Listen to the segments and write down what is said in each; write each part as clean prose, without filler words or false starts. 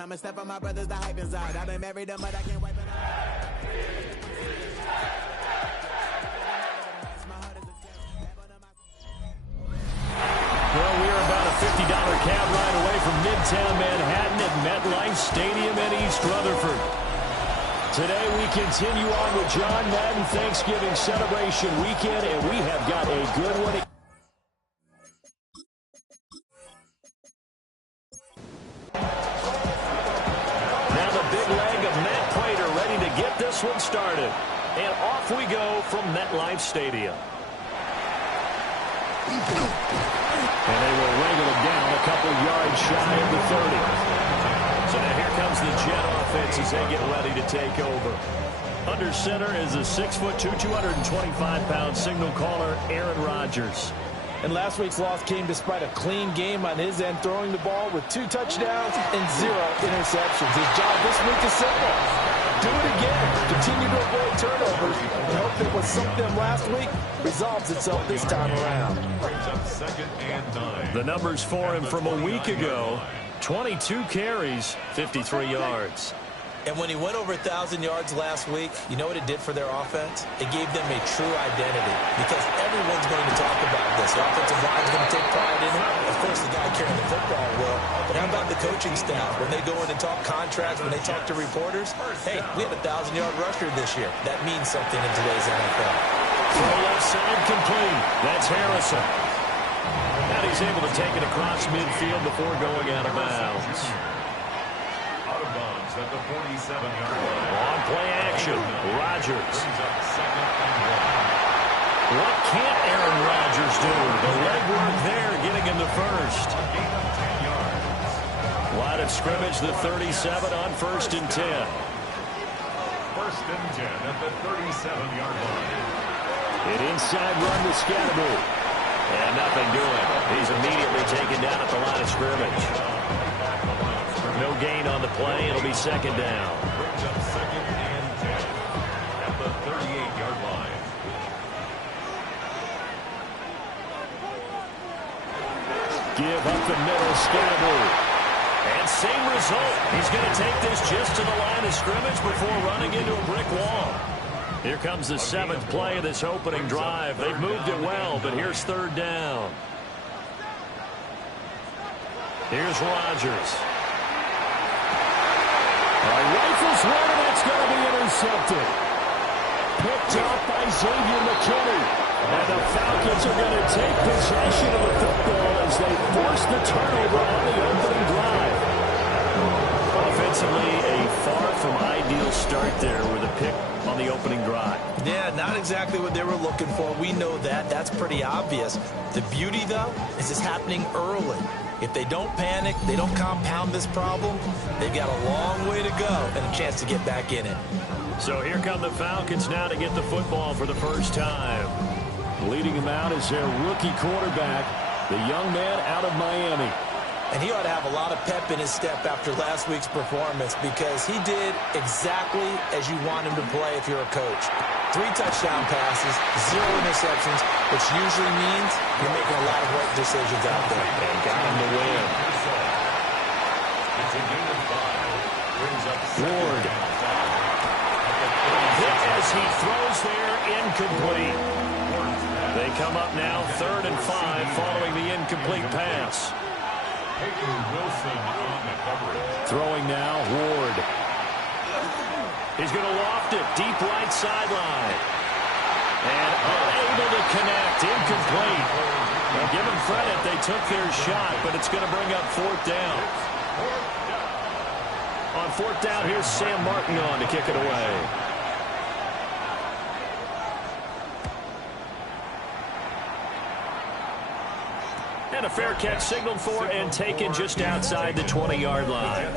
I'ma step on my brothers, the hype inside. I've been married them, but I can't wipe it out. Well, we are about a $50 cab ride away from Midtown Manhattan at MetLife Stadium in East Rutherford. Today we continue on with John Madden Thanksgiving celebration weekend, and we have got a good one. Now the big leg of Matt Prater ready to get this one started. And off we go from MetLife Stadium. And they will wrangle it down a couple yards shy of the 30. So now here comes the Jet offense as they get ready to take over. Under center is a 6'2", 225-pound signal caller, Aaron Rodgers. And last week's loss came despite a clean game on his end, throwing the ball with 2 touchdowns and 0 interceptions. His job this week is simple. Do it again. Continue to avoid turnovers and hope that what sunk them last week resolves itself this time around. The numbers for him from a week ago, 22 carries, 53 yards. And when he went over 1,000 yards last week, you know what it did for their offense? It gave them a true identity because everyone's going to talk about this. The offensive line's going to take pride in it. Of course, the guy carrying the football will. But how about the coaching staff? When they go in and talk contracts, when they talk to reporters, hey, we had a 1,000-yard rusher this year. That means something in today's NFL. Throw left side complete. That's Harrison. And he's able to take it across midfield before going out of bounds. At the 47-yard line. On play action, Rodgers. What can't Aaron Rodgers do? The legwork there getting him the first. Line of scrimmage, the 37 on 1st and 10. 1st and 10 at the 37-yard line. An inside run to Scatterby. And nothing doing. He's immediately taken down at the line of scrimmage. No gain on the play. It'll be 2nd down. Brings up 2nd and 10 at the 38-yard line. Give up the middle, Scatterby. And same result. He's going to take this just to the line of scrimmage before running into a brick wall. Here comes the 7th play of this opening drive. They've moved it well, but here's 3rd down. Here's Rodgers. Rifles one, and that's going to be intercepted. Picked up by Xavier McKinney. And the Falcons are going to take possession of the football as they force the turnover on the opening drive. Offensively, a far from ideal start there with a pick on the opening drive. Yeah, not exactly what they were looking for. We know that. That's pretty obvious. The beauty, though, is it's happening early. If they don't panic, they don't compound this problem, they've got a long way to go and a chance to get back in it. So here come the Falcons now to get the football for the first time. Leading them out is their rookie quarterback, the young man out of Miami. And he ought to have a lot of pep in his step after last week's performance because he did exactly as you want him to play if you're a coach. 3 touchdown passes, 0 interceptions, which usually means you're making a lot of right decisions out there. And got him to win. It's a gain of 5. Brings up Ward. Hit as he throws there, incomplete. They come up now 3rd and 5 following the incomplete pass. Wilson on the coverage. Throwing now, Ward. He's going to loft it, deep right sideline. And unable to connect, incomplete. Now, give them credit, they took their shot, but it's going to bring up 4th down. On 4th down, here's Sam Martin on to kick it away. And a fair catch signaled for and taken just outside the 20-yard line.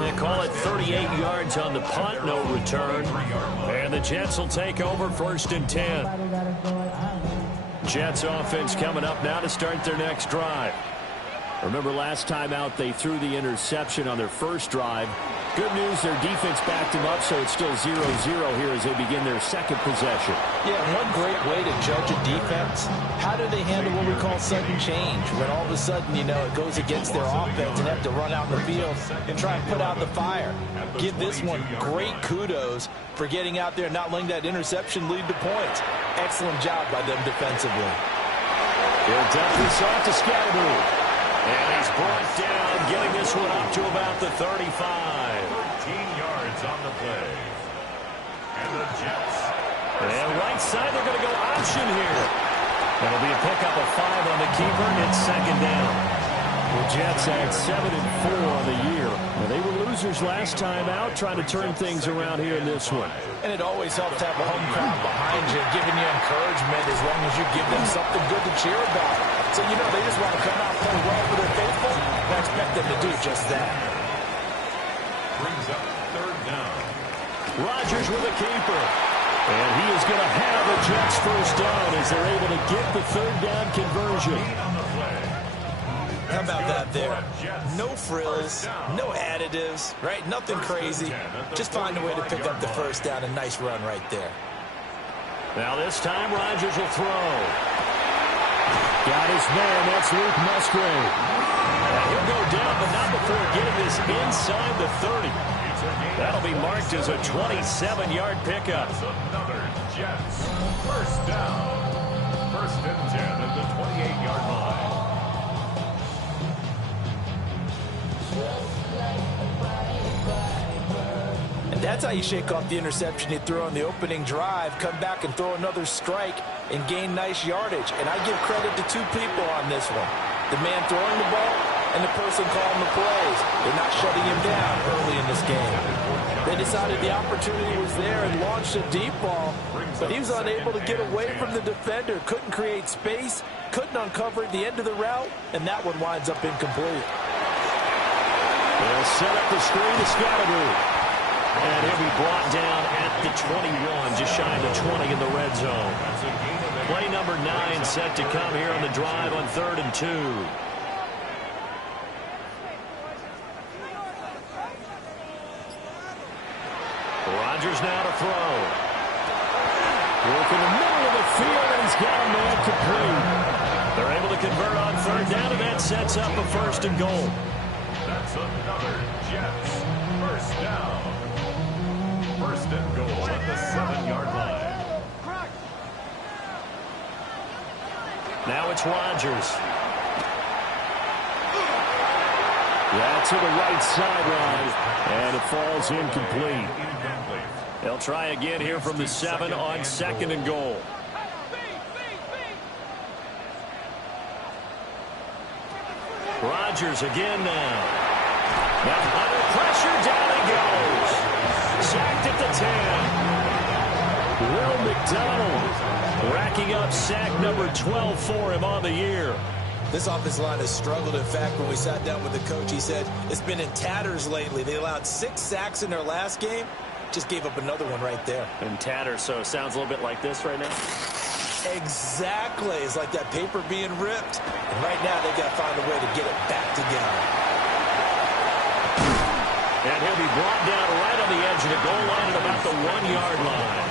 They call it 38 yards on the punt, no return. And the Jets will take over 1st and 10. Jets offense coming up now to start their next drive. Remember last time out they threw the interception on their first drive. Good news, their defense backed him up, so it's still 0-0 here as they begin their second possession. Yeah, one great way to judge a defense, how do they handle what we call sudden change? When all of a sudden, you know, it goes against their offense and have to run out in the field and try and put out the fire. Give this one great kudos for getting out there and not letting that interception lead to points. Excellent job by them defensively. He'll dump this off to Scatteroo. And he's brought down, getting this one up to about the 35. 13 yards on the play. And the Jets. And right side, they're going to go option here. That'll be a pickup of 5 on the keeper, and it's second down. The Jets had 7-4 on the year. Now, they were losers last time out, trying to turn things around here in this one. And it always helps to have a home crowd behind you, giving you encouragement as long as you give them something good to cheer about. So, you know, they just want to come out and play well for their faithful, and I expect them to do just that. Brings up third down. Rodgers with a keeper. And he is going to have a Jets first down as they're able to get the third down conversion. How about that there? No frills, no additives, right? Nothing crazy. Just find a way to pick up the first down. A nice run right there. Now this time Rodgers will throw. Got his man. That's Luke Musgrave. And he'll go down, but not before getting this inside the 30. That'll be marked as a 27-yard pickup. Another Jets. First down. First and 10 at the 28-yard line. And that's how you shake off the interception you threw on the opening drive, come back and throw another strike and gain nice yardage. And I give credit to two people on this one. The man throwing the ball and the person calling the plays. They're not shutting him down early in this game. They decided the opportunity was there and launched a deep ball, but he was unable to get away from the defender, couldn't create space, couldn't uncover at the end of the route, and that one winds up incomplete. They'll set up the screen to Scatteroo. And he'll be brought down at the 21, just shy of the 20 in the red zone. Play number 9 set to come here on the drive on 3rd and 2. Rodgers now to throw. Work in the middle of the field, and he's got a man complete. They're able to convert on 3rd down, and that sets up a 1st and goal. That's another Jets. First down. First and goal at the 7-yard line. Now it's Rodgers. Yeah, to the right sideline, and it falls incomplete. They'll try again here from the 7 on 2nd and goal. Rodgers again now. Now under pressure, down he goes. Sacked at the 10. Will McDonald racking up sack number 12 for him on the year. This offensive line has struggled. In fact, when we sat down with the coach, he said it's been in tatters lately. They allowed 6 sacks in their last game. Just gave up another one right there. In tatters, so it sounds a little bit like this right now. Exactly. It's like that paper being ripped. And right now, they've got to find a way to get it back together. And he'll be brought down right on the edge of the goal line at about the 1-yard line.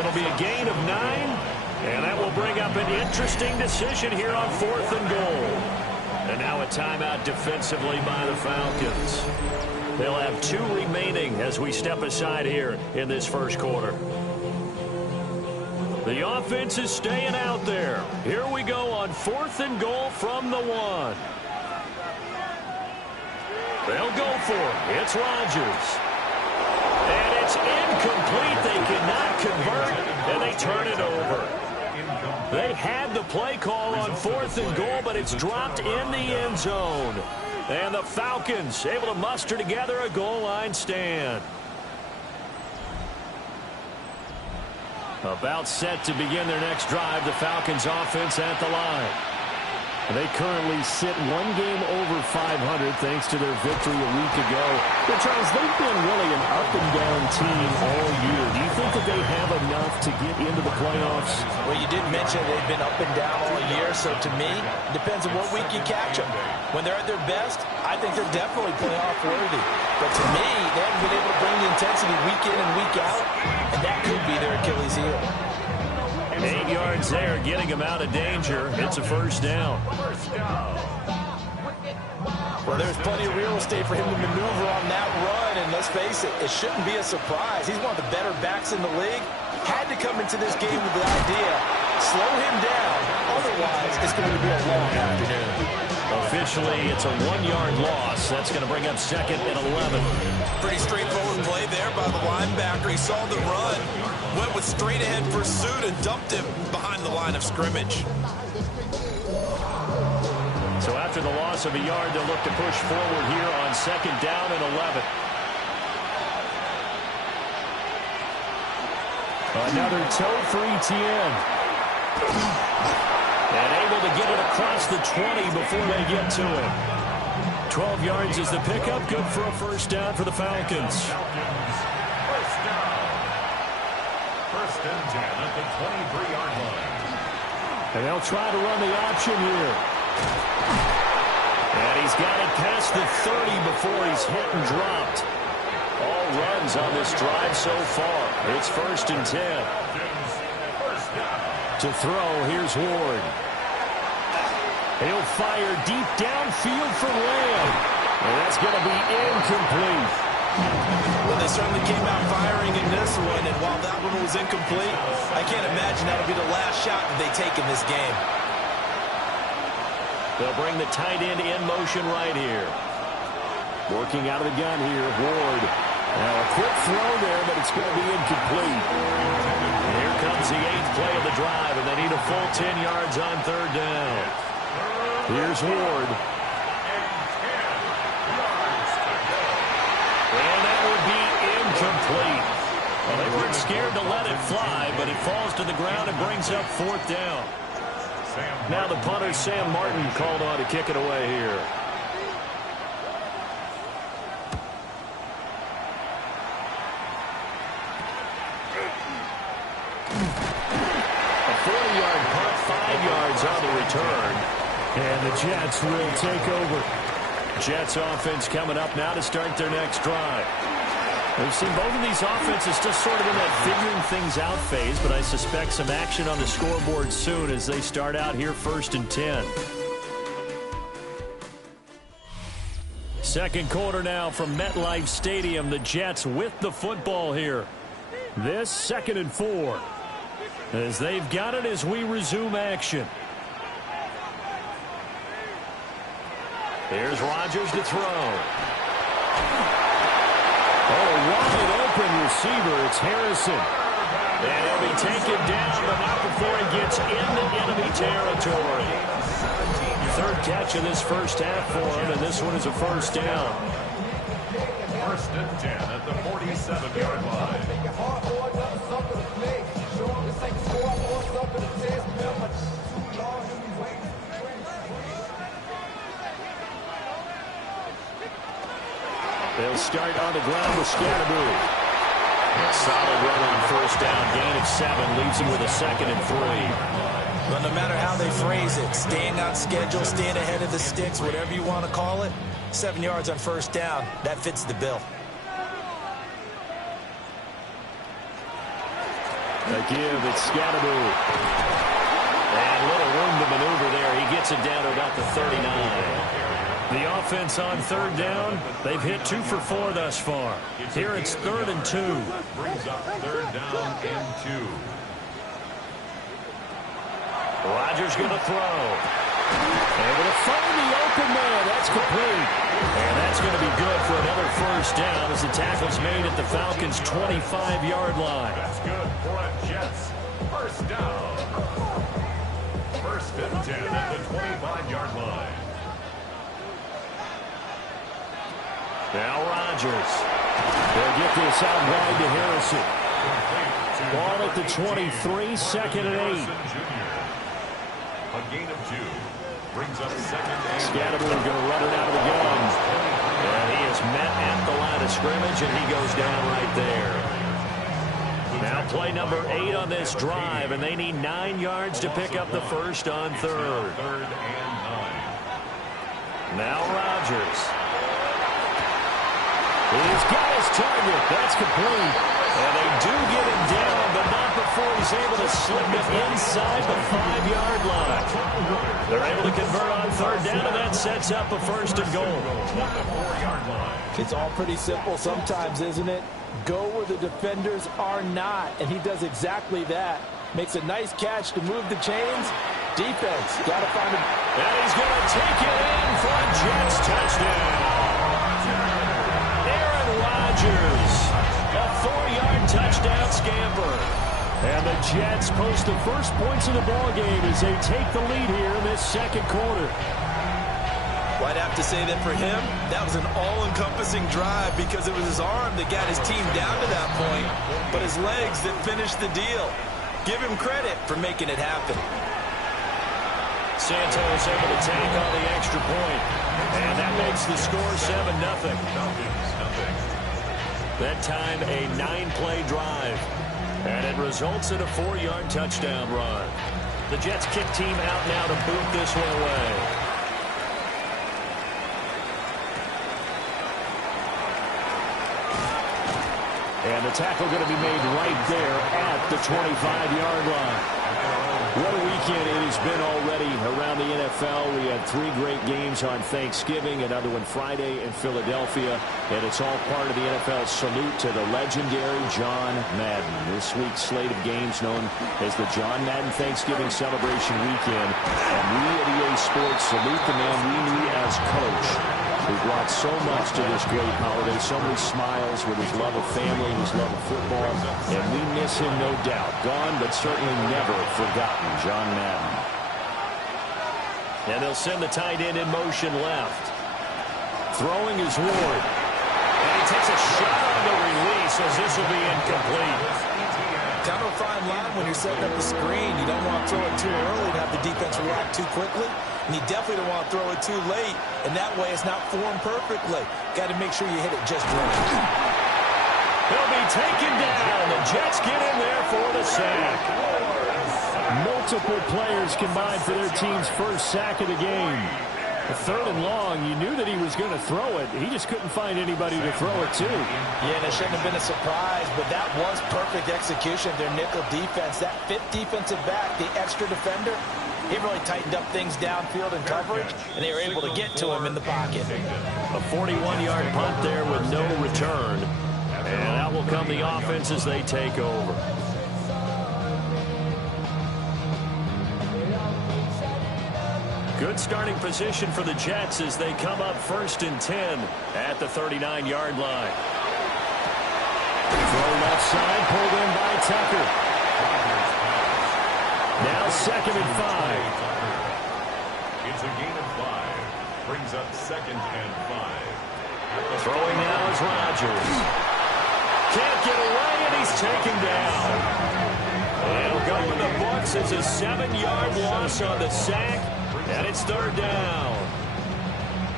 It'll be a gain of 9, and that will bring up an interesting decision here on 4th and goal. And now a timeout defensively by the Falcons. They'll have 2 remaining as we step aside here in this first quarter. The offense is staying out there. Here we go on 4th and goal from the 1. They'll go for it. It's Rodgers. And it's incomplete. They cannot convert, and they turn it over. They had the play call on 4th and goal, but it's dropped in the end zone. And the Falcons able to muster together a goal line stand. About set to begin their next drive, the Falcons offense at the line. They currently sit one game over 500 thanks to their victory a week ago. But Charles, they've been really an up-and-down team all year. Do you think that they have enough to get into the playoffs? Well, you did mention they've been up and down all year, so to me, it depends on what week you catch them. When they're at their best, I think they're definitely playoff worthy. But to me, they haven't been able to bring the intensity week in and week out, and that could be their Achilles heel. 8 yards there, getting him out of danger. It's a first down. Well, there's plenty of real estate for him to maneuver on that run, and let's face it, it shouldn't be a surprise. He's one of the better backs in the league. Had to come into this game with the idea, slow him down. Otherwise, it's going to be a long afternoon. Officially, it's a 1-yard loss. That's going to bring up 2nd and 11. Pretty straightforward play there by the linebacker. He saw the run, went with straight-ahead pursuit, and dumped him behind the line of scrimmage. So after the loss of a yard, they'll look to push forward here on 2nd down and 11. Another toe for ETN. And able to get it across the 20 before they get to him. 12 yards is the pickup. Good for a first down for the Falcons. First down. 1st and 10 at the 23-yard line. And they'll try to run the option here. And he's got it past the 30 before he's hit and dropped. All runs on this drive so far. It's 1st and 10. To throw, here's Ward. He'll fire deep downfield for Lamb. And that's going to be incomplete. Well, they certainly came out firing in this one, and while that one was incomplete, I can't imagine that'll be the last shot that they take in this game. They'll bring the tight end in motion right here. Working out of the gun here, Ward. Now a quick throw there, but it's going to be incomplete. And here comes the 8th play of the drive, and they need a full 10 yards on 3rd down. Here's Ward. And that would be incomplete. Well, they weren't scared to let it fly, but it falls to the ground and brings up 4th down. Now the punter, Sam Martin, called on to kick it away here. A 40-yard punt, 5 yards on the return. And the Jets will take over. Jets offense coming up now to start their next drive. We've seen both of these offenses just sort of in that figuring things out phase, but I suspect some action on the scoreboard soon as they start out here 1st and 10. 2nd quarter now from MetLife Stadium. The Jets with the football here. This 2nd and 4. As they've got it as we resume action. Here's Rodgers to throw. Oh, wide open receiver. It's Harrison. And he'll be taken down, but not before he gets into enemy territory. 3rd catch of this first half for him, and this one is a first down. 1st and 10 at the 47-yard line. They'll start on the ground with Scatterbury. Solid run on 1st down. Gain of 7 leaves him with a 2nd and 3. But no matter how they phrase it, staying on schedule, staying ahead of the sticks, whatever you want to call it, 7 yards on 1st down, that fits the bill. A give, it's Scatterbury. And little room to maneuver there. He gets it down to about the 39. The offense on 3rd down, they've hit 2 for 4 thus far. Here it's 3rd and 2. Brings up 3rd down and 2. Rodgers going to throw. Able to find the open man. That's complete. And that's going to be good for another first down as the tackle's made at the Falcons' 25-yard line. That's good for a Jets. First down. 1st and 10 at the 25-yard line. Now Rodgers. They'll get this out wide to Harrison. Ball at the 23, 2nd and 8. A gain of 2. Brings up second and Scatterboard going to run it out of the gun. And he is met at the line of scrimmage, and he goes down right there. Now play number 8 on this drive, and they need 9 yards to pick up the first on third. Third and 9. Now Rodgers. He's got his target. That's complete. And they do get him down, but not before he's able to slip it inside the 5-yard line. They're able to convert on third down, and that sets up a first and goal. It's all pretty simple sometimes, isn't it? Go where the defenders are not, and he does exactly that. Makes a nice catch to move the chains. Defense, got to find him. And he's going to take it in for a Jets touchdown. Aaron Rodgers, a 4-yard touchdown scamper. And the Jets post the first points of the ballgame as they take the lead here in this second quarter. Well, I'd have to say that for him, that was an all-encompassing drive because it was his arm that got his team down to that point, but his legs that finished the deal. Give him credit for making it happen. Santos able to take on the extra point, and that makes the score 7-0. That time a 9-play drive, and it results in a 4-yard touchdown run. The Jets kick team out now to boot this one away. And the tackle going to be made right there at the 25-yard line. What a weekend it has been already around the NFL. We had 3 great games on Thanksgiving, another one Friday in Philadelphia, and it's all part of the NFL salute to the legendary John Madden. This week's slate of games known as the John Madden Thanksgiving Celebration Weekend, and we at EA Sports salute the man we knew as Coach, who brought so much to this great holiday, so many smiles with his love of family, his love of football, and we miss him, no doubt. Gone, but certainly never forgotten, John Madden. And they'll send the tight end in motion left. Throwing is Ward. And he takes a shot on the release as this will be incomplete. Kind of a fine line when you're setting up a screen. You don't want to throw it too early and have the defense react too quickly. And you definitely don't want to throw it too late. And that way it's not formed perfectly. Got to make sure you hit it just right. He'll be taken down. The Jets get in there for the sack. Multiple players combined for their team's first sack of the game. A 3rd and long, you knew that he was going to throw it. He just couldn't find anybody to throw it to. Yeah, and it shouldn't have been a surprise, but that was perfect execution of their nickel defense. That 5th defensive back, the extra defender, he really tightened up things downfield in coverage, and they were able to get to him in the pocket. A 41-yard punt there with no return. And out will come the offense as they take over. Good starting position for the Jets as they come up 1st and 10 at the 39-yard line. Throw left side, pulled in by Tucker. Now 2nd and 5. It's a gain of 5. Brings up 2nd and 5. Throwing now is Rodgers. Can't get away, and he's taken down. It'll go in the books as a 7-yard loss on the sack, and it's 3rd down.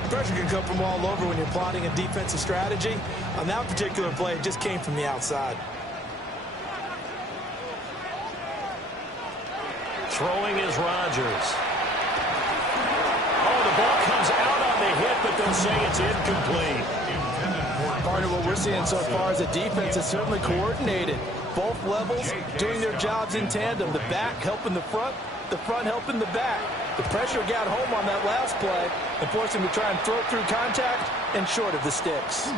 Pressure can come from all over when you're plotting a defensive strategy. On that particular play, it just came from the outside. Throwing is Rodgers. Oh, the ball comes out on the hit, but they'll say it's incomplete. Part of what we're seeing so far as a defense is certainly coordinated. Both levels doing their jobs in tandem. The back helping the front helping the back. The pressure got home on that last play and forced him to try and throw through contact and short of the sticks.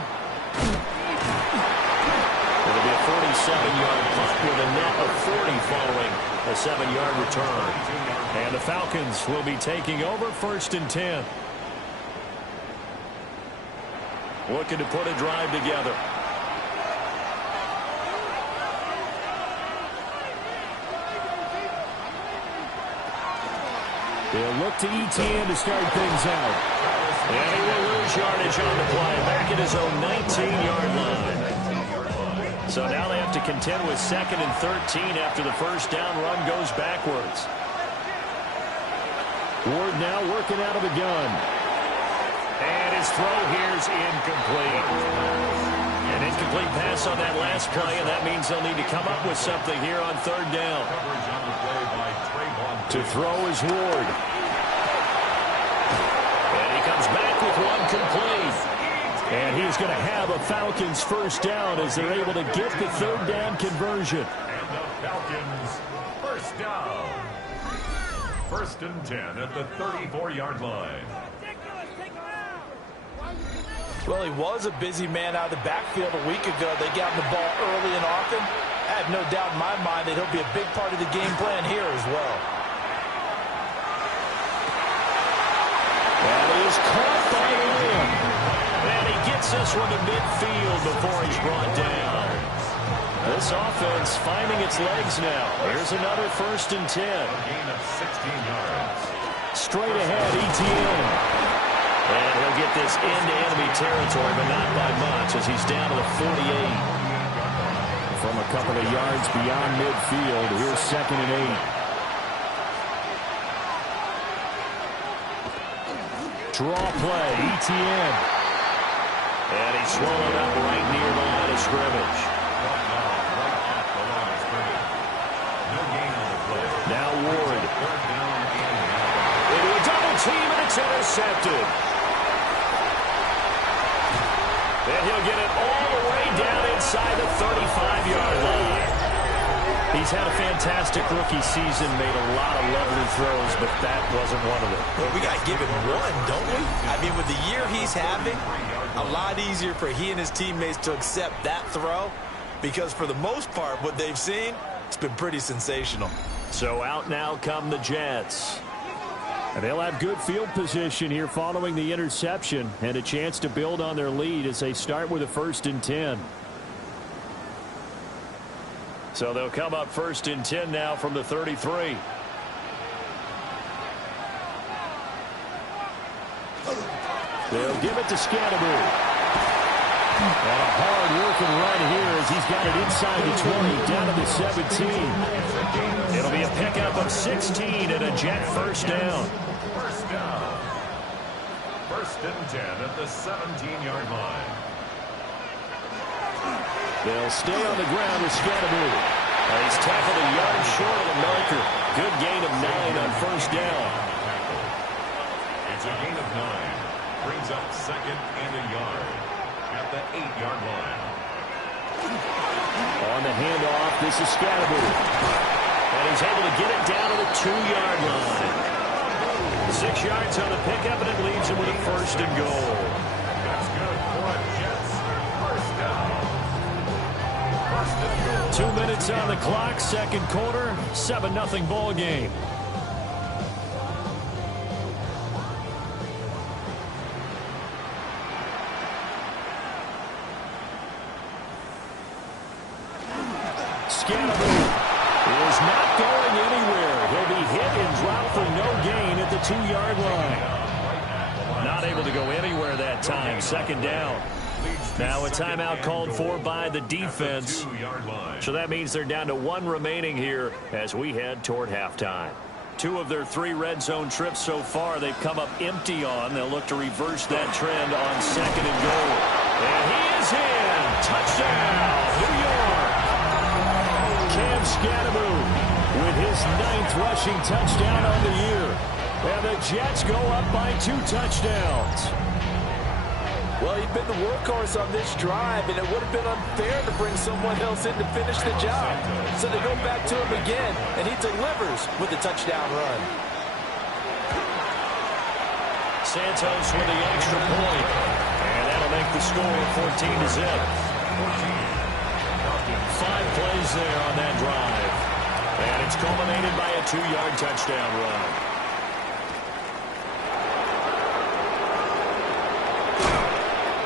It'll be a 47-yard punt with a net of 40 following a 7-yard return. And the Falcons will be taking over 1st and 10. Looking to put a drive together. They'll look to ETN to start things out. And he will lose yardage on the play. Back at his own 19-yard line. So now they have to contend with 2nd and 13 after the first down run goes backwards. Ward now working out of the gun. And his throw here's incomplete. An incomplete pass on that last play, and that means they'll need to come up with something here on third down. To throw is Ward. And he comes back with one complete. And he's going to have a Falcons first down as they're able to get the third down conversion. And the Falcons first down. First and 10 at the 34-yard line. Well, he was a busy man out of the backfield a week ago. They got him the ball early and often. I have no doubt in my mind that he'll be a big part of the game plan here as well. That is caught by William. And he gets this one to midfield before he's brought down. This offense finding its legs now. Here's another first and 10. A gain of 16 yards. Straight ahead, ETN. And he'll get this into enemy territory, but not by much as he's down to the 48. From a couple of yards beyond midfield, here's second and 8. Draw play, ETN. And he's swallowed up right near the line of scrimmage. Now Ward. Into a double team, and it's intercepted. And he'll get it all the way down inside the 35-yard line. He's had a fantastic rookie season, made a lot of lovely throws, but that wasn't one of them. Well, we got to give him one, don't we? I mean, with the year he's having, a lot easier for he and his teammates to accept that throw because for the most part, what they've seen, it's been pretty sensational. So out now come the Jets. And they'll have good field position here following the interception and a chance to build on their lead as they start with a first and 10. So they'll come up first and 10 now from the 33. They'll give it to Scatterby. And a hard-working run here as he's got it inside the 20, down to the 17. It'll be a pickup of 16 and a Jet first down. First down. First and 10 at the 17-yard line. They'll stay on the ground with Scatterby. He's tackled a yard short of the marker. Good gain of 9 on first down. It's a gain of 9. Brings up second and a yard at the 8-yard line. On the handoff, this is Scatterby. And he's able to get it down to the 2-yard line. 6 yards on the pickup, and it leaves him with a first and goal. That's good for a Jets. First down. First and goal. 2 minutes on the clock, second quarter, 7-0 ball game. Scatterby is not going anywhere. He'll be hit and dropped for no gain at the 2-yard line. Not able to go anywhere that time. Second down. Now a timeout called for by the defense. So that means they're down to 1 remaining here as we head toward halftime. 2 of their 3 red zone trips so far they've come up empty on. They'll look to reverse that trend on second and goal. And he is in. Touchdown, New York. Cam Scatterby with his 9th rushing touchdown on the year. And the Jets go up by 2 touchdowns. Well, he'd been the workhorse on this drive, and it would have been unfair to bring someone else in to finish the job. So they go back to him again, and he delivers with a touchdown run. Santos with the extra point. And that'll make the score 14-0. 5 plays there on that drive. And it's culminated by a 2-yard touchdown run.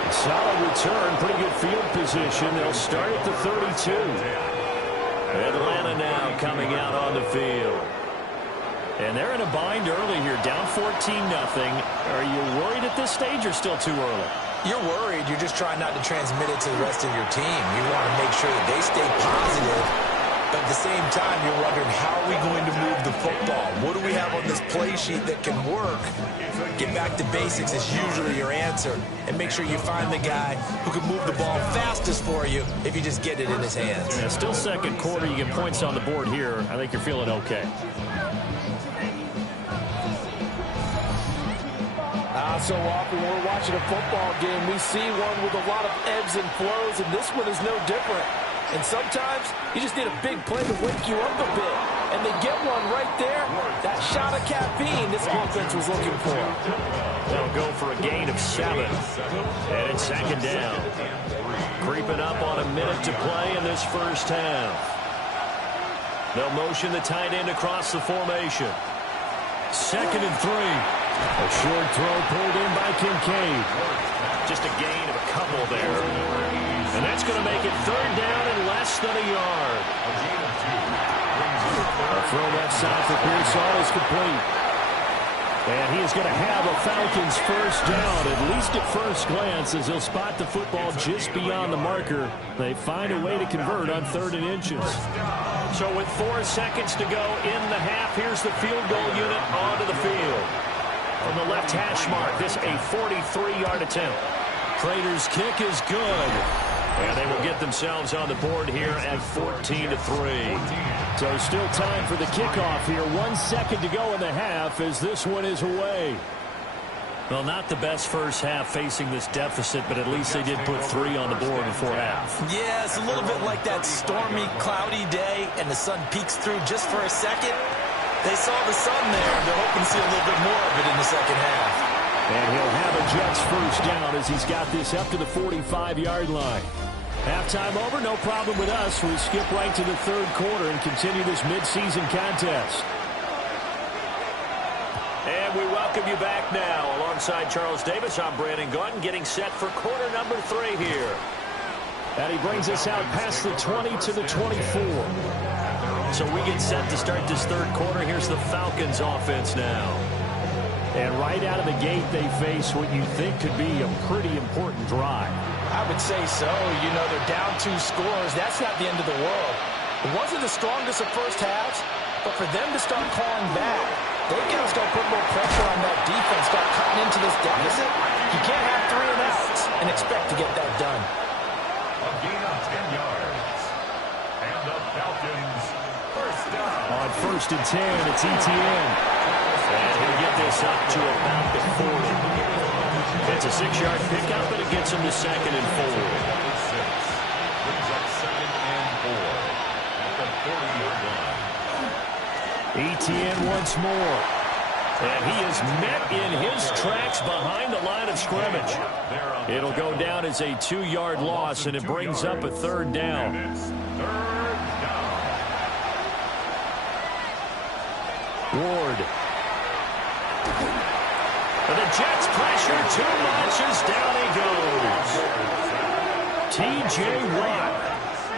Solid return, pretty good field position. They'll start at the 32. Atlanta now coming out on the field. And they're in a bind early here, down 14-0. Are you worried at this stage or still too early? You're worried. You're just trying not to transmit it to the rest of your team. You want to make sure that they stay positive But at the same time, you're wondering, how are we going to move the football? What do we have on this play sheet that can work? Get back to basics is usually your answer. And make sure you find the guy who can move the ball fastest for you if you just get it in his hands. Yeah, still second quarter. You get points on the board here. I think you're feeling okay. So often when we're watching a football game, we see one with a lot of ebbs and flows, and this one is no different. And sometimes you just need a big play to wake you up a bit. And they get one right there. That shot of caffeine this offense was looking for. They'll go for a gain of 7. And it's second down. Creeping up on a minute to play in this first half. They'll motion the tight end across the formation. 2nd and 3. A short throw pulled in by Kincaid. Just a gain of a couple there. And that's going to make it 3rd down and less than a yard. A throw left side for Pearsall is complete. And he is going to have a Falcons first down, at least at first glance, as he'll spot the football just beyond the marker. They find a way to convert on 3rd and inches. So with 4 seconds to go in the half, here's the field goal unit onto the field. From the left hash mark, this a 43-yard attempt. Prater's kick is good. And they will get themselves on the board here at 14-3. So still time for the kickoff here. 1 second to go in the half as this one is away. Well, not the best first half facing this deficit, but at least they did put 3 on the board before half. Yeah, it's a little bit like that stormy, cloudy day, and the sun peeks through just for a second. They saw the sun there, and they're hoping to see a little bit more of it in the second half. And he'll have a Jets first down as he's got this up to the 45-yard line. Halftime over, no problem with us. We skip right to the 3rd quarter and continue this midseason contest. And we welcome you back now. Alongside Charles Davis, I'm Brandon Gaudin, getting set for quarter number 3 here. And he brings us out past the 20 to the 24. So we get set to start this 3rd quarter. Here's the Falcons offense now. And right out of the gate, they face what you think could be a pretty important drive. I would say so. You know, they're down 2 scores. That's not the end of the world. It wasn't the strongest of first halves, but for them to start calling back, they got to start putting more pressure on that defense, start cutting into this deficit. You can't have 3 and outs and expect to get that done. A gain of 10 yards. And the Falcons first down. On 1st and 10, it's Etienne. And he'll get this up to about the 40. It's a 6-yard pickup, and it gets him to 2nd and 4. Brings up 2nd and 4 at the 40-yard line. Etienne once more. And he is met in his tracks behind the line of scrimmage. It'll go down as a 2-yard loss, and it brings up a 3rd down. Ward. And the Jets pressure too much as down he goes. T.J. Watt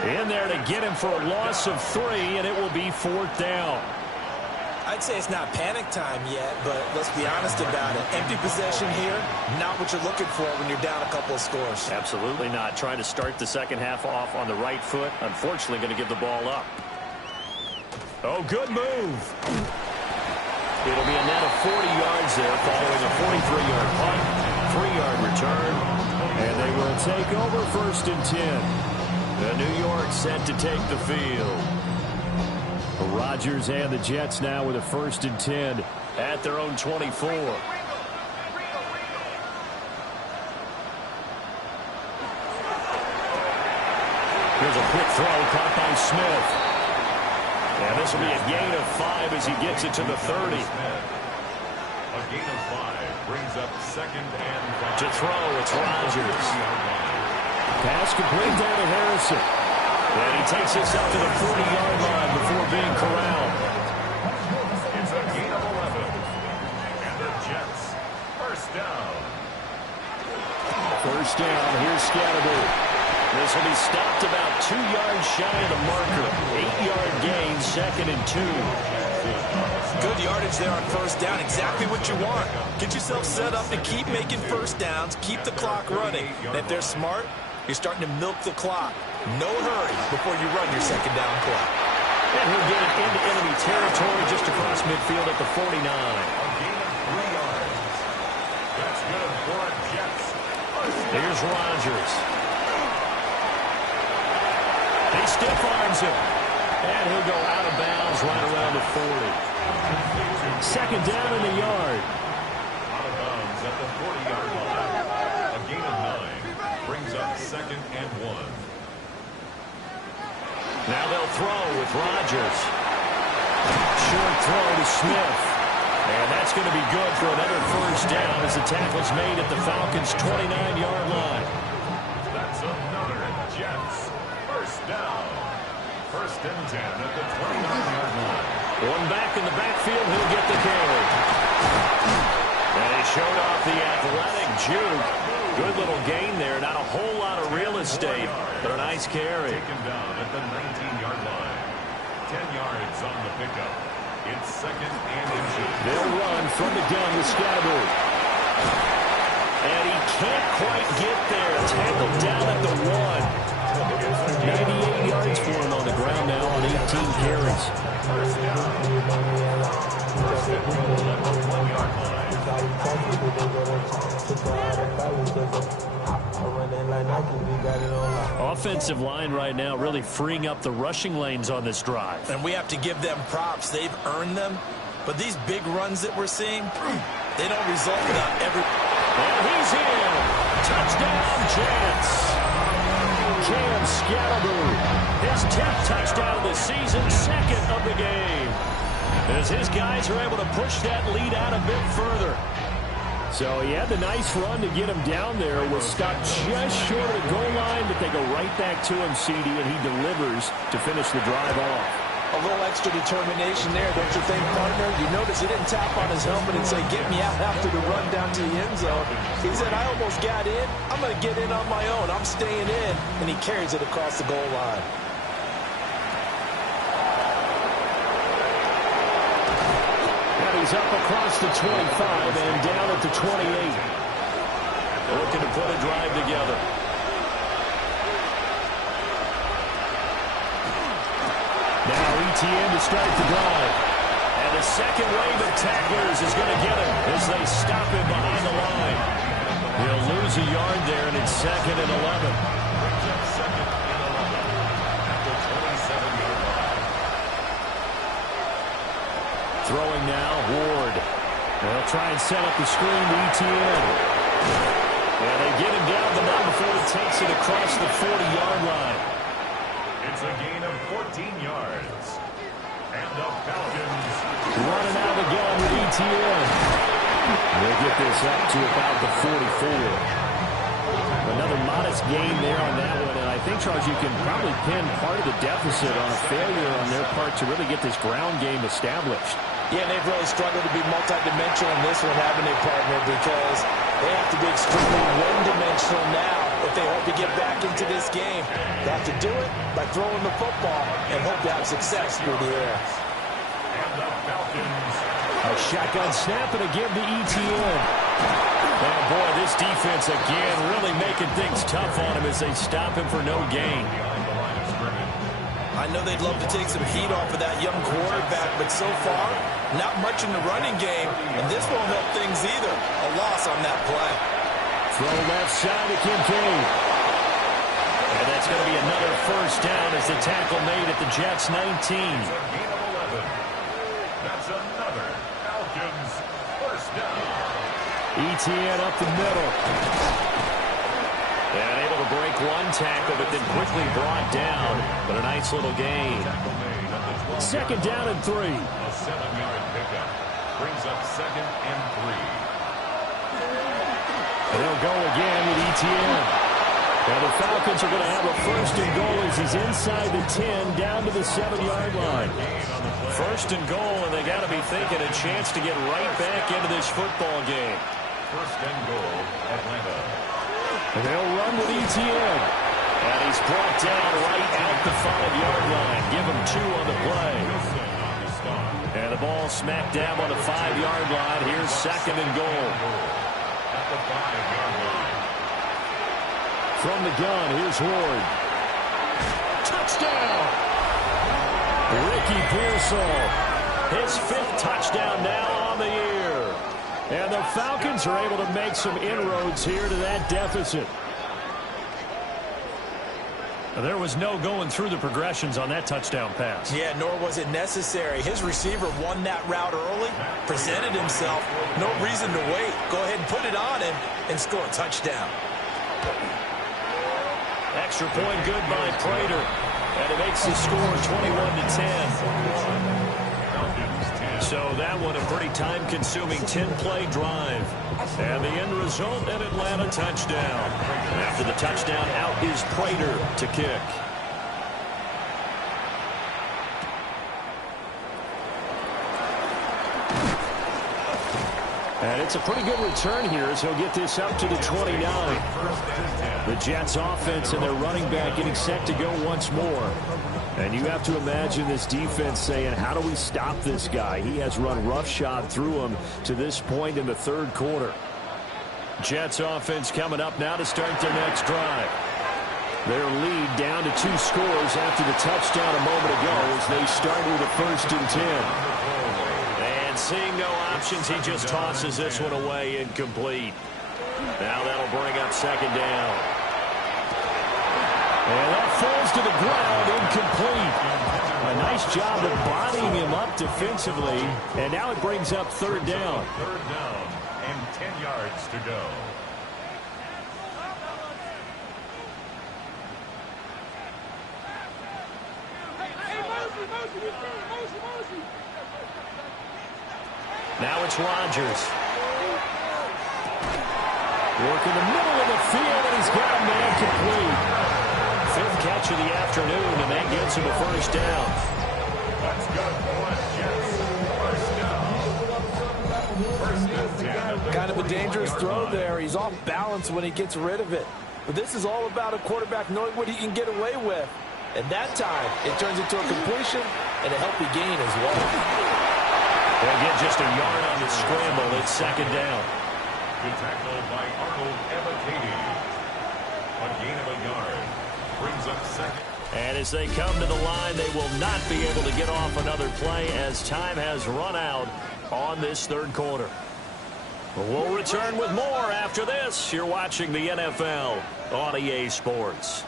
in there to get him for a loss of 3, and it will be 4th down. I'd say it's not panic time yet, but let's be honest about it. Empty possession here, not what you're looking for when you're down a couple of scores. Absolutely not. Trying to start the second half off on the right foot. Unfortunately, going to give the ball up. Oh, good move. It'll be a net of 40 yards there following a 43-yard punt, 3-yard return, and they will take over 1st and 10. The New York set to take the field. The Rodgers and the Jets now with a 1st and 10 at their own 24. Here's a quick throw caught by Smith. And this will be a gain of 5 as he gets it to the 30. A gain of 5 brings up 2nd and 5. To throw, it's Rodgers. Pass complete there to Harrison. And he takes this up to the 40-yard line before being corralled. It's a gain of 11. And the Jets first down. First down, here's Scatterby. This will be stopped about 2 yards shy of the marker. 8-yard gain, 2nd and 2. Good yardage there on first down. Exactly what you want. Get yourself set up to keep making first downs, keep the clock running. And if they're smart, you're starting to milk the clock. No hurry before you run your second down clock. And he'll get it into enemy territory just across midfield at the 49. A gain of 3 yards. That's good for Jets. Here's Rodgers. He stiff arms him. And he'll go out of bounds right around the 40. Second down in the yard. Out of bounds at the 40-yard line. A gain of 9 brings up 2nd and 1. Now they'll throw with Rodgers. Short throw to Smith. And that's going to be good for another first down as the tackle's made at the Falcons' 29-yard line. That's another Jets first down. 1st and 10 at the 29-yard line. One back in the backfield, he'll get the carry. And he showed off the athletic juke. Good little gain there. Not a whole lot of real estate, but a nice carry. Taken down at the 19-yard line. 10 yards on the pickup. It's 2nd and inches. They'll run from the gun with Scatterby. And he can't quite get there. Tackled down at the 1. 98 yards for him on the ground now on 18 carries. First down. 1st and goal at the 1-yard line. Offensive line right now really freeing up the rushing lanes on this drive. And we have to give them props. They've earned them. But these big runs that we're seeing, they don't result without every... And he's in. Touchdown, Jets. Cam Scatterby, his 10th touchdown of the season, 2nd of the game. As his guys are able to push that lead out a bit further. So he had the nice run to get him down there, was stopped just short of the goal line, but they go right back to him, CD, and he delivers to finish the drive off. A little extra determination there, don't you think, partner? You notice he didn't tap on his helmet and say, get me out after the run down to the end zone. He said, I almost got in. I'm going to get in on my own. I'm staying in. And he carries it across the goal line. And he's up across the 25 and down at the 28. Looking to put a drive together. Now ETN to start the drive. And the second wave of tacklers is going to get him as they stop him behind the line. He'll lose a yard there, and it's 2nd and 11. Brings up 2nd and 11 at the 27-yard line. Throwing now, Ward. They'll try and set up the screen to ETN. And they get him down the line before he takes it across the 40-yard line. It's a gain of 14 yards. And the Falcons running out of the gun with ETN. They'll get this up to about the 44. Another modest gain there on that one. And I think, Charles, you can probably pin part of the deficit on a failure on their part to really get this ground game established. Yeah, they've really struggled to be multidimensional in this one, haven't they, partner? Because they have to be extremely one-dimensional now if they hope to get back into this game. They have to do it by throwing the football and hope to have success through the air. and the Falcons. A shotgun snap and a give to ETN. Oh, boy, this defense again really making things tough on him as they stop him for no gain. Behind the line of scrimmage. I know they'd love to take some heat off of that young quarterback, but so far, not much in the running game, and this won't help things either. A loss on that play. Throw left side to Kincaid. And that's going to be another first down as the tackle made at the Jets' 19. It's a gain of 11. That's another Falcons first down. ETN up the middle. And able to break one tackle, but then quickly brought down. But a nice little gain. Tackle made at the 12. Second down and 3. A 7-yard pickup brings up 2nd and 3. And they'll go again with ETN. Now the Falcons are going to have a first and goal as he's inside the 10 down to the 7-yard line. First and goal, and they got to be thinking a chance to get right back into this football game. First and goal, Atlanta. And they'll run with ETN. And he's brought down right out the 5-yard line. Give him 2 on the play. Wilson on the stop. And the ball smack dab on the 5-yard line. Here's second and goal. At the 5-yard line. From the gun, here's Ward. Touchdown! Ricky Pearsall, his 5th touchdown now on the year. And the Falcons are able to make some inroads here to that deficit. There was no going through the progressions on that touchdown pass. Yeah, nor was it necessary. His receiver won that route early, presented himself. No reason to wait. Go ahead and put it on him and score a touchdown. Extra point good by Prater. And it makes the score 21-10. So that one a pretty time-consuming 10-play drive. And the end result, an Atlanta touchdown. After the touchdown, out is Prater to kick. And it's a pretty good return here as he'll get this up to the 29. The Jets offense and their running back getting set to go once more. And you have to imagine this defense saying, how do we stop this guy? He has run roughshod through him to this point in the 3rd quarter. Jets offense coming up now to start their next drive. Their lead down to 2 scores after the touchdown a moment ago as they start with a 1st and 10. And seeing no options, he just tosses this one away incomplete. Now that'll bring up 2nd down. And that falls to the ground, incomplete. A nice job of bodying him up defensively. And now it brings up 3rd down. 3rd down and 10 yards to go. Now it's Rodgers. Working the middle of the field, and he's got a man complete. 5th catch of the afternoon, and that gets him a 1st down. That's good for the Jets. 1st and 10. Kind of a dangerous throw there. He's off balance when he gets rid of it. But this is all about a quarterback knowing what he can get away with. And that time, it turns into a completion and a healthy gain as well. They'll get just a yard on the scramble. It's 2nd down. Good tackle by Wk13. A gain of a yard. Brings up 2nd. And as they come to the line, they will not be able to get off another play as time has run out on this 3rd quarter. We'll return with more after this. You're watching the NFL on EA Sports.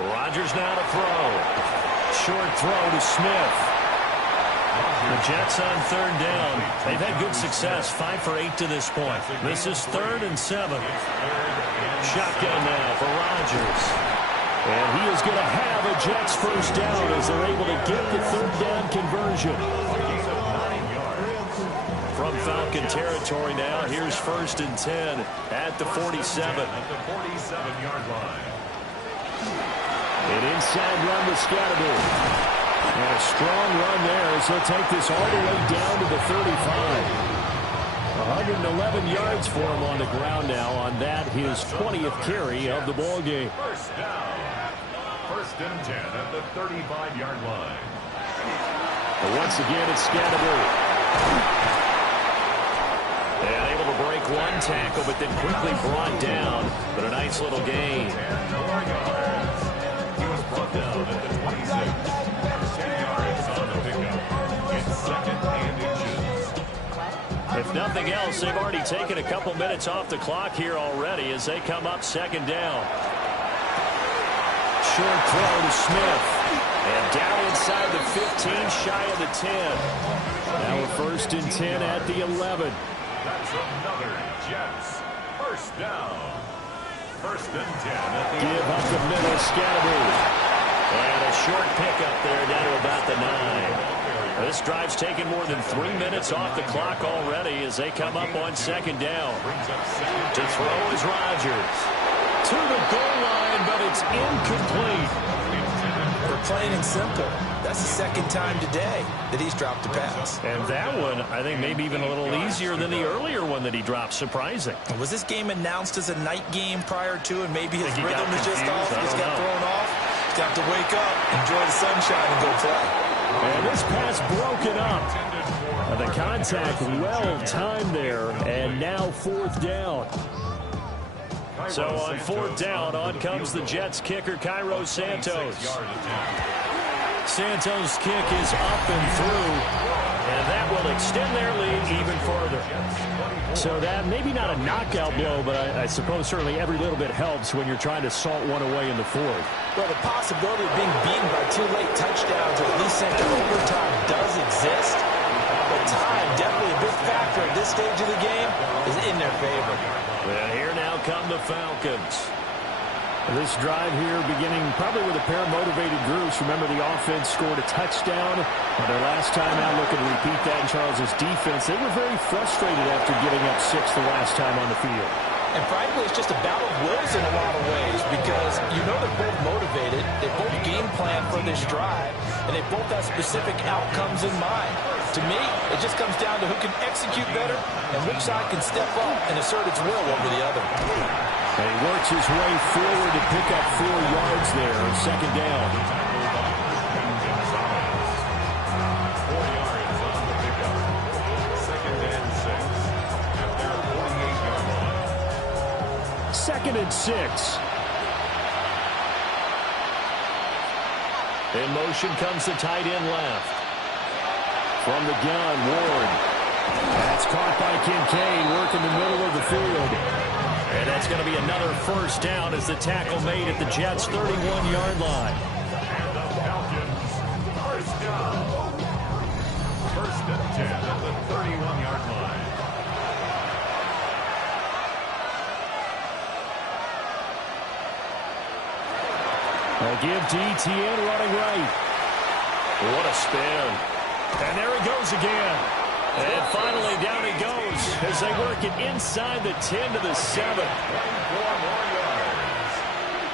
Rodgers now to throw. Short throw to Smith. The Jets on 3rd down. They've had good success, 5 for 8 to this point. This is 3rd and 7. Shotgun now for Rodgers. And he is going to have a Jets 1st down as they're able to get the 3rd down conversion. From Falcon territory now, here's 1st and 10 at the 47. At the 47-yard line. An inside run to Scatterby. And a strong run there as he'll take this all the way down to the 35. 111 yards for him on the ground now on that, his 20th carry of the ball game. 1st down. 1st and 10 at the 35-yard line. And once again, it's Scatterby. And able to break one tackle, but then quickly brought down. But a nice little gain. 10 more yards. He was brought down at the 26. 10 yards on the pickup. It's 2nd and inches. If nothing else, they've already taken a couple minutes off the clock here already as they come up 2nd down. Short throw to Smith. And down inside the 15, shy of the 10. Now a 1st and 10 at the 11. That's another Jets 1st down. 1st and 10 at the Give up the middle, Scatterby. And a short pickup there down to about the 9. This drive's taken more than 3 minutes off the clock already as they come up on 2nd down. To throw is Rodgers. To the goal line, but it's incomplete. For plain and simple, that's the 2nd time today that he's dropped a pass. And that one, I think, maybe even a little easier than the earlier one that he dropped. Surprising. Was this game announced as a night game prior to, and maybe his Think he rhythm got is just confused? off? I He just don't got know. thrown off. He's got to wake up, enjoy the sunshine, and go play. And this pass broken up. The contact well timed there, and now 4th down. So on fourth down, on comes the Jets kicker, Cairo Santos. Santos' kick is up and through, and that will extend their lead even further. So that maybe not a knockout blow, but I suppose certainly every little bit helps when you're trying to salt one away in the fourth. Well, the possibility of being beaten by 2 late touchdowns or at least sent to overtime does exist. But time, definitely a big factor at this stage of the game, is in their favor. Well, here now come the Falcons. This drive here beginning probably with a pair of motivated groups. Remember, the offense scored a touchdown on their last time out. Looking to repeat that in Charles's defense. They were very frustrated after giving up 6 the last time on the field. And frankly, it's just a battle of wills in a lot of ways because you know they're both motivated. They both game plan for this drive, and they both have specific outcomes in mind. To me, it just comes down to who can execute better and which side can step up and assert its will over the other. And he works his way forward to pick up 4 yards there on second down. 4 yards on the pickup. Second and 6 at their 48-yard line. Second and 6. In motion comes the tight end left. From the gun, Ward. That's caught by Kincaid, working the middle of the field. And that's going to be another first down as the tackle made at the Jets' 31-yard line. And the Falcons, first down. First and 10 at the 31-yard line. They'll give to Etienne running right. What a spin. And there he goes again. And finally down he goes as they work it inside the 10 to the 7. 4 more yards.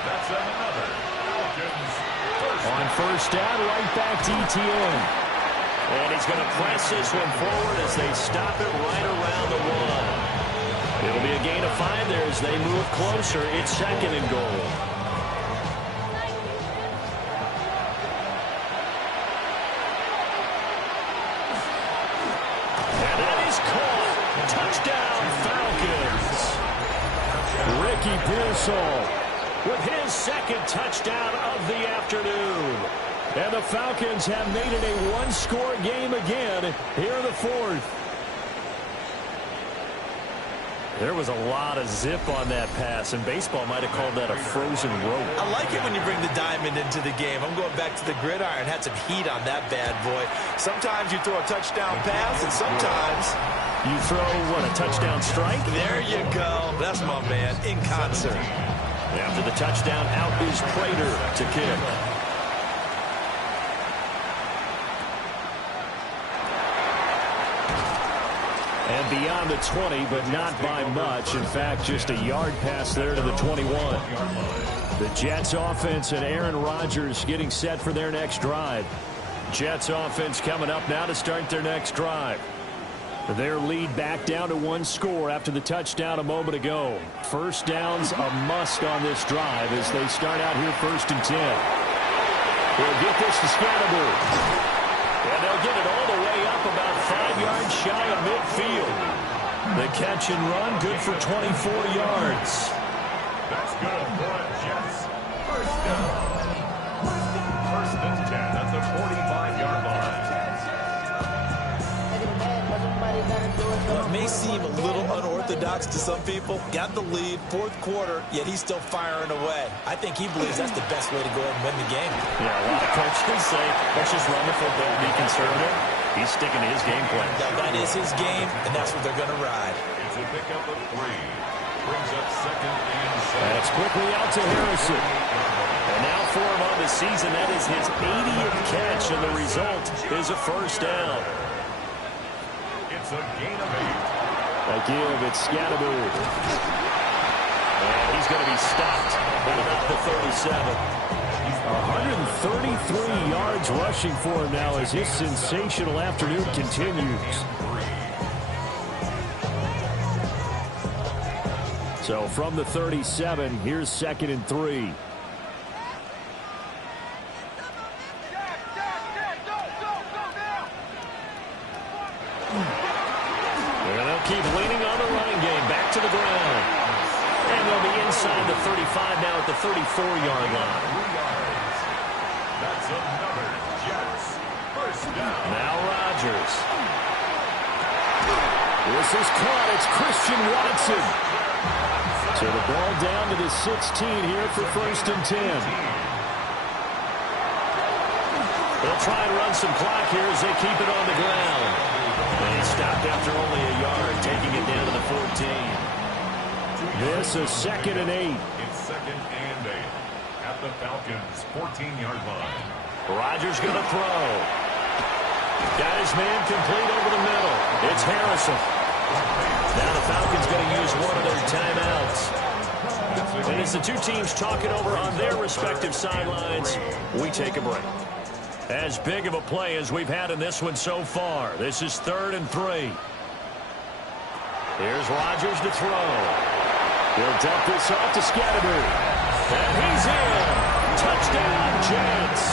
That's another Falcons first. On first down, right back to Etienne. And he's going to press this one forward as they stop it right around the 1. It'll be a gain of 5 there as they move closer. It's second and goal. Touchdown, Falcons. Ricky Pearsall With his second touchdown of the afternoon. And the Falcons have made it a one-score game again here in the fourth. There was a lot of zip on that pass, and baseball might have called that a frozen rope. I like it when you bring the diamond into the game. I'm going back to the gridiron. Had some heat on that bad boy. Sometimes you throw a touchdown pass, and sometimes you throw, what, a touchdown strike? There you go. That's my man, in concert. After the touchdown, out is Prater to kick. And beyond the 20, but not by much. In fact, just a yard pass there to the 21. The Jets offense and Aaron Rodgers getting set for their next drive. Jets offense coming up now to start their next drive. Their lead back down to one score after the touchdown a moment ago. First down's a must on this drive as they start out here first and 10. They'll get this to Scatterbury. And they'll get it all the way up about 5 yards shy of midfield. The catch and run good for 24 yards. That's good for the Jets. First down. First and 10 at the 45-yard line. Well, it may seem a little unorthodox to some people. Got the lead, fourth quarter, yet he's still firing away. I think he believes that's the best way to go ahead and win the game. Yeah, a lot of coaches say, let's just run the football, be conservative. He's sticking to his game plan. That is his game, and that's what they're going to ride. It's a pickup of 3. Brings up second and 7. That's quickly out to Harrison. And now for him on the season, that is his 80th catch, and the result is a first down. It's a gain of 8. A give, it's Scatterbury. And he's going to be stopped at about the 37. 133 yards rushing for him now as his sensational afternoon continues. So from the 37, here's second and 3. They'll keep leaning on the running game. Back to the ground. And they'll be inside the 35, now at the 34-yard line. That's another Jets first down. Now Rodgers. This is caught. It's Christian Watson. So the ball down to the 16 here for 1st and 10. They'll try and run some clock here as they keep it on the ground. And he stopped after only a yard, taking it down to the 14. This is 2nd and 8. It's 2nd and 8 at the Falcons' 14-yard line. Rodgers going to throw. Got his man complete over the middle. It's Harrison. Now the Falcons going to use one of their timeouts. And as the two teams talk it over on their respective sidelines, we take a break. As big of a play as we've had in this one so far. This is 3rd and 3. Here's Rodgers to throw. He'll dump this off to Scatterby. And he's in. Touchdown, Jets.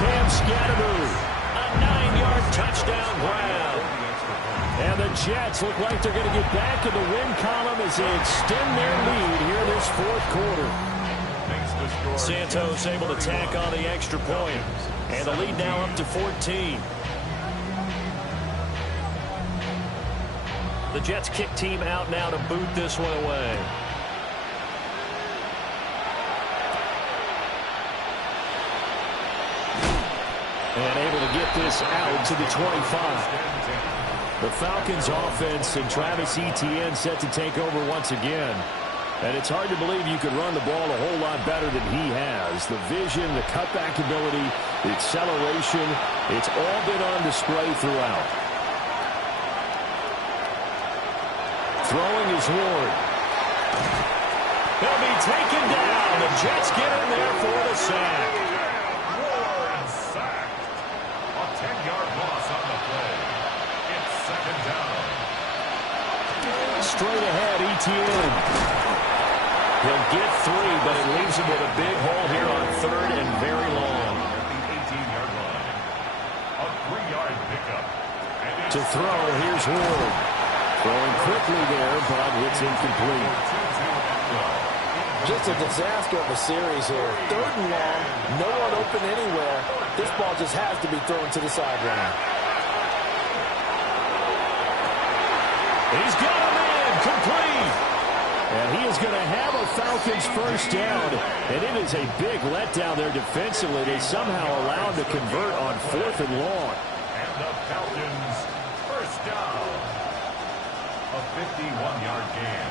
Cam Scatterby. A 9-yard touchdown grab. And the Jets look like they're going to get back in the win column as they extend their lead here this 4th quarter. Santos able to tack on the extra point. And the lead now up to 14. The Jets kick team out now to boot this one away. And able to get this out to the 25. The Falcons offense and Travis Etienne set to take over once again. And it's hard to believe you could run the ball a whole lot better than he has. The vision, the cutback ability, the acceleration, it's all been on display throughout. Throwing is Ward. He'll be taken down. The Jets get in there for the sack. Ward sacked. A 10-yard loss on the play. It's 2nd down. Straight ahead, Etienne. He'll get 3, but it leaves him with a big hole here on 3rd and very long. At the 18-yard line. A 3-yard pickup. To throw, here's Ward. Throwing quickly there, but it's incomplete. Just a disaster of a series here. 3rd and long, no one open anywhere. This ball just has to be thrown to the sideline. He's got him in, complete. And he is going to have a Falcons first down. And it is a big letdown there defensively. They somehow allow him to convert on 4th and long. And the Falcons first down. A 51-yard gain.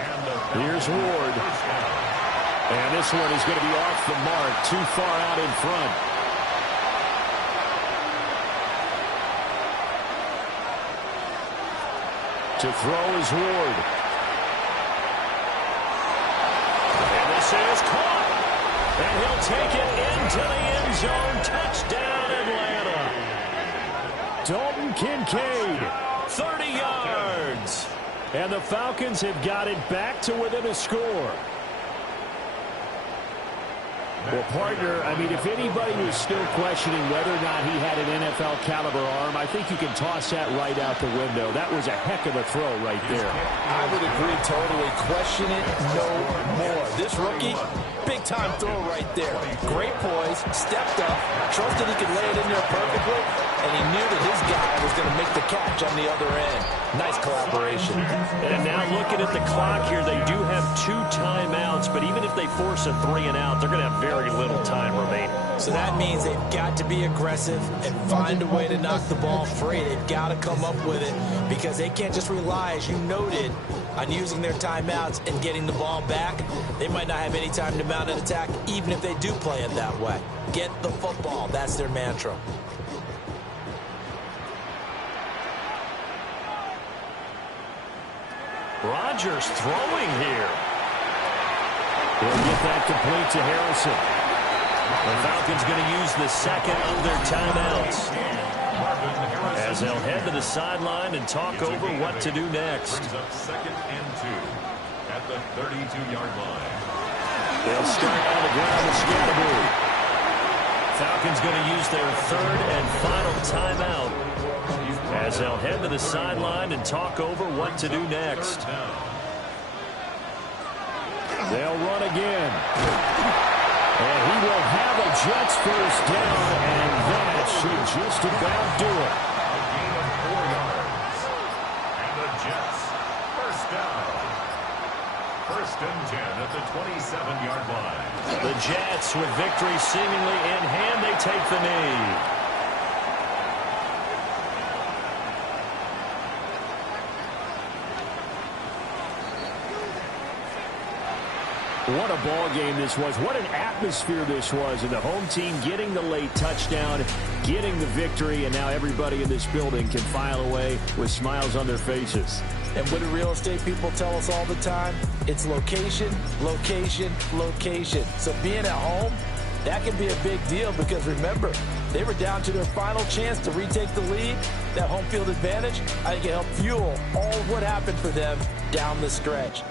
And the Here's Ward. And this one is going to be off the mark. Too far out in front. To throw is Ward. And this is caught. And he'll take it into the end zone. Touchdown, Atlanta. Dalton Kincaid, 30 yards. And the Falcons have got it back to within a score. Well, partner, I mean, if anybody was still questioning whether or not he had an NFL caliber arm, I think you can toss that right out the window. That was a heck of a throw right there. I would agree totally. Question it no more. This rookie, big-time throw right there. Great poise, stepped up, trusted he could lay it in there perfectly, and he knew that his guy was going to make the catch on the other end. Nice collaboration. And now looking at the clock here, they do have 2 timeouts, but even if they force a 3 and out, they're going to have very little time remaining. So that means they've got to be aggressive and find a way to knock the ball free. They've got to come up with it because they can't just rely, as you noted, on using their timeouts and getting the ball back. They might not have any time to mount an attack, even if they do play it that way. Get the football. That's their mantra. Rodgers throwing here. He'll get that complete to Harrison. The Falcons going to use the second of their timeouts as they'll head to the sideline and talk over what to do next. Brings up 2nd and 2 at the 32-yard line. They'll start on the ground with Scatterby. Falcons going to use their 3rd and final timeout as they'll head to the sideline and talk over what to do next. They'll run again. And he will have a Jets first down, and that should just about do it. A gain of 4 yards. And the Jets, first down. First and 10 at the 27-yard line. The Jets, with victory seemingly in hand, they take the knee. What a ball game this was. What an atmosphere this was. And the home team getting the late touchdown, getting the victory, and now everybody in this building can file away with smiles on their faces. And what do real estate people tell us all the time? It's location, location, location. So being at home, that can be a big deal because, remember, they were down to their final chance to retake the lead. That home field advantage, I think it helped fuel all of what happened for them down the stretch.